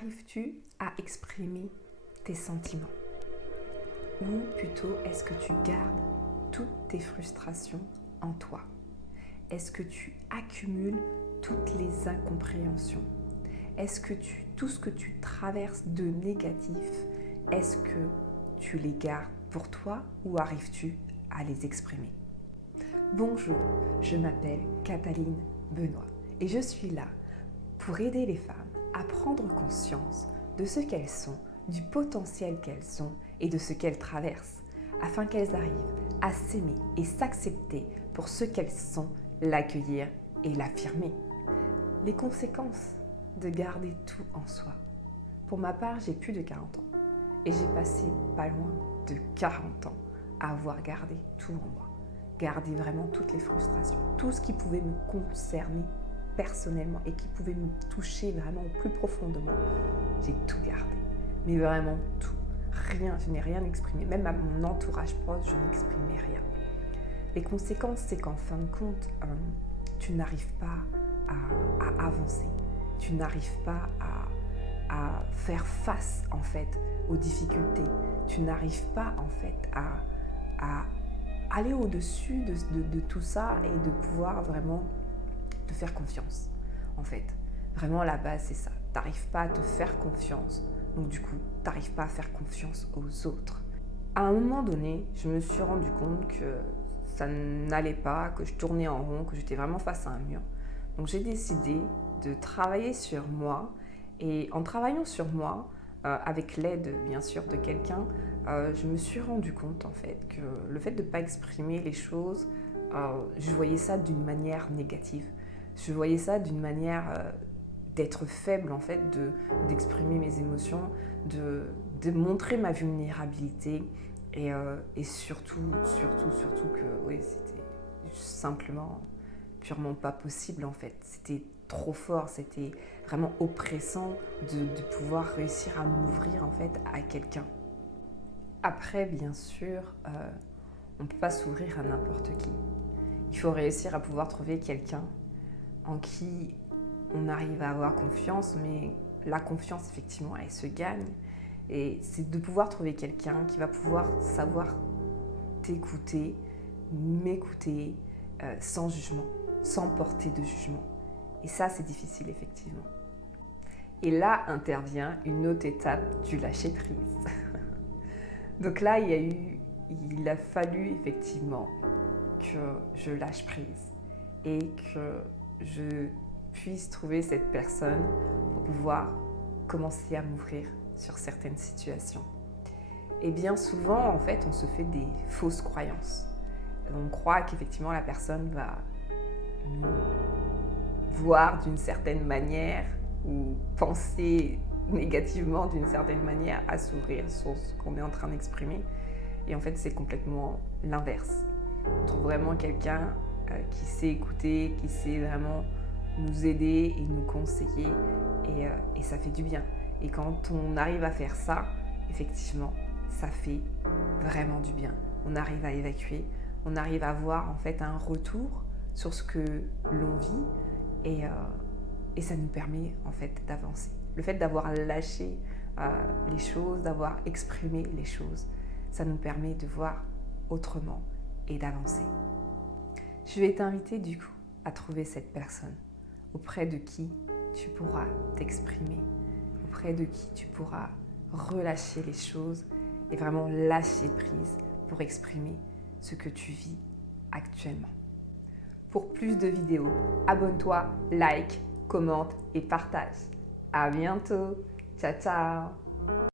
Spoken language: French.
Arrives-tu à exprimer tes sentiments? Ou plutôt, est-ce que tu gardes toutes tes frustrations en toi? Est-ce que tu accumules toutes les incompréhensions? Est-ce que tout ce que tu traverses de négatif, est-ce que tu les gardes pour toi ou arrives-tu à les exprimer? Bonjour, je m'appelle Cataline Benoît et je suis là pour aider les femmes à prendre conscience de ce qu'elles sont, du potentiel qu'elles ont et de ce qu'elles traversent, afin qu'elles arrivent à s'aimer et s'accepter pour ce qu'elles sont, l'accueillir et l'affirmer. Les conséquences de garder tout en soi. Pour ma part, j'ai plus de 40 ans et j'ai passé pas loin de 40 ans à avoir gardé tout en moi. Garder vraiment toutes les frustrations, tout ce qui pouvait me concerner personnellement et qui pouvait me toucher vraiment au plus profond de moi. J'ai tout gardé, mais vraiment tout. Rien, je n'ai rien exprimé. Même à mon entourage proche, je n'exprimais rien. Les conséquences, c'est qu'en fin de compte, tu n'arrives pas à avancer. Tu n'arrives pas à faire face en fait aux difficultés. Tu n'arrives pas en fait à aller au-dessus de tout ça et de pouvoir vraiment te faire confiance, en fait. Vraiment, la base, c'est ça. Tu n'arrives pas à te faire confiance, donc du coup, tu n'arrives pas à faire confiance aux autres. À un moment donné, je me suis rendu compte que ça n'allait pas, que je tournais en rond, que j'étais vraiment face à un mur. Donc j'ai décidé de travailler sur moi, et en travaillant sur moi, avec l'aide bien sûr de quelqu'un, je me suis rendu compte en fait que le fait de ne pas exprimer les choses, je voyais ça d'une manière négative. Je voyais ça d'une manière d'être faible en fait, d'exprimer mes émotions, de montrer ma vulnérabilité et surtout que oui, c'était simplement purement pas possible en fait. C'était trop fort, c'était vraiment oppressant de pouvoir réussir à m'ouvrir en fait à quelqu'un. Après, bien sûr, on ne peut pas s'ouvrir à n'importe qui. Il faut réussir à pouvoir trouver quelqu'un en qui on arrive à avoir confiance, mais la confiance, effectivement, elle se gagne. Et c'est de pouvoir trouver quelqu'un qui va pouvoir savoir t'écouter, m'écouter, sans jugement, sans porter de jugement. Et ça, c'est difficile, effectivement. Et là intervient une autre étape du lâcher-prise. Donc là, il a fallu, effectivement, que je lâche prise et que je puisse trouver cette personne pour pouvoir commencer à m'ouvrir sur certaines situations. Et bien souvent, en fait, on se fait des fausses croyances. On croit qu'effectivement, la personne va nous voir d'une certaine manière ou penser négativement d'une certaine manière à s'ouvrir sur ce qu'on est en train d'exprimer. Et en fait, c'est complètement l'inverse. On trouve vraiment quelqu'un qui sait écouter, qui sait vraiment nous aider et nous conseiller et ça fait du bien. Et quand on arrive à faire ça, effectivement, ça fait vraiment du bien. On arrive à évacuer, on arrive à avoir en fait un retour sur ce que l'on vit et ça nous permet en fait d'avancer. Le fait d'avoir lâché les choses, d'avoir exprimé les choses, ça nous permet de voir autrement et d'avancer. Je vais t'inviter du coup à trouver cette personne auprès de qui tu pourras t'exprimer, auprès de qui tu pourras relâcher les choses et vraiment lâcher prise pour exprimer ce que tu vis actuellement. Pour plus de vidéos, abonne-toi, like, commente et partage. À bientôt. Ciao, ciao.